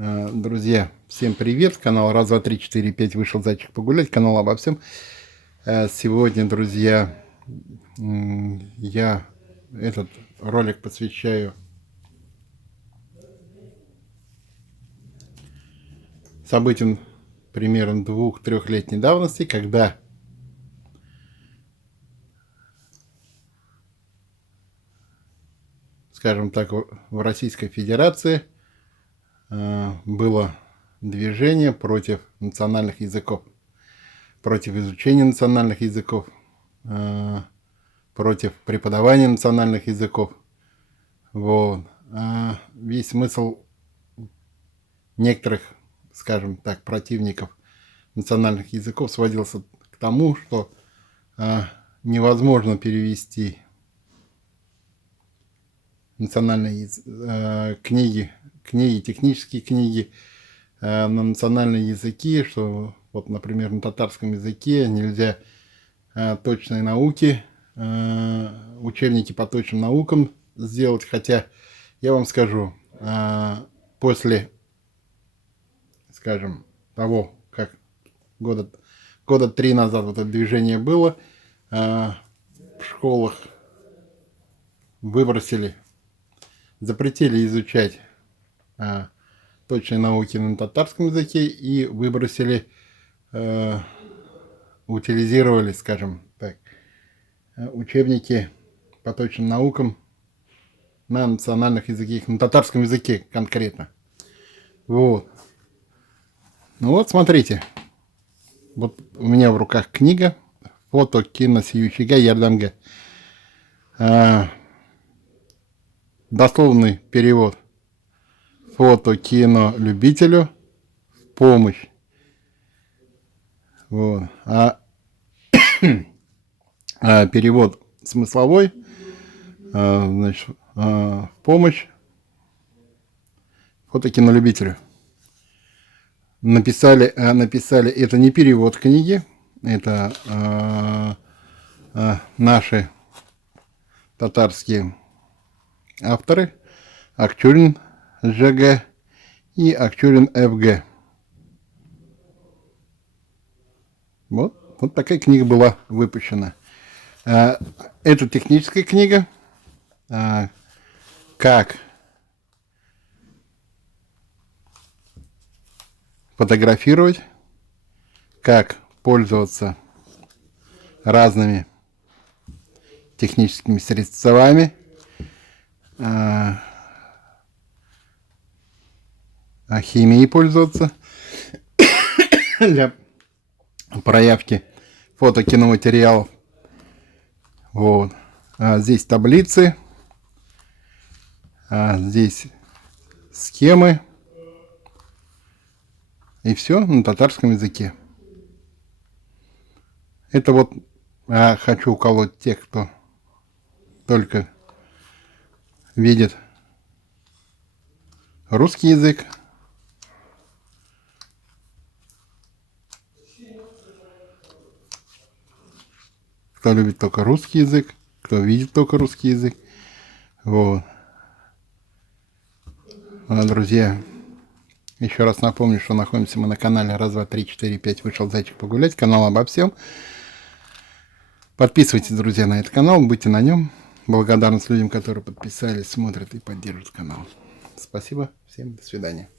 Друзья, всем привет! Канал раз, два, три, четыре, пять вышел зайчик погулять. Канал обо всем. Сегодня, друзья, я этот ролик посвящаю событиям примерно 2-3-летней давности, когда скажем так, в Российской Федерации было движение против национальных языков, против изучения национальных языков, против преподавания национальных языков. Вот. Весь смысл некоторых, скажем так, противников национальных языков сводился к тому, что невозможно перевести национальные книги, технические книги на национальные языки, что вот, например, на татарском языке нельзя точные науки, учебники по точным наукам сделать, хотя я вам скажу, после, скажем, того, как года 3 назад вот это движение было, в школах запретили изучать точные науки на татарском языке и утилизировали, скажем так, учебники по точным наукам на национальных языках, на татарском языке конкретно. Вот. Ну вот, смотрите. Вот у меня в руках книга «Фото кино сиючига ярдамга». Дословный перевод: фото кино любителю в помощь. Вот. Перевод смысловой, значит, в помощь фото кино любителю. Написали, это не перевод книги, это наши татарские авторы: Акчурин ЖГ и Акчурин ФГ. Вот такая книга была выпущена. Это техническая книга, как фотографировать, как пользоваться разными техническими средствами, химией пользоваться для проявки фото-киноматериалов. Вот. Здесь таблицы, здесь схемы, и все на татарском языке. Это вот хочу уколоть тех, кто только видит русский язык. Кто любит только русский язык, кто видит только русский язык. Вот. Друзья, еще раз напомню, что находимся мы на канале раз, два, три, четыре, пять вышел зайчик погулять. Канал обо всем. Подписывайтесь, друзья, на этот канал, будьте на нем. Благодарность людям, которые подписались, смотрят и поддерживают канал. Спасибо, всем до свидания.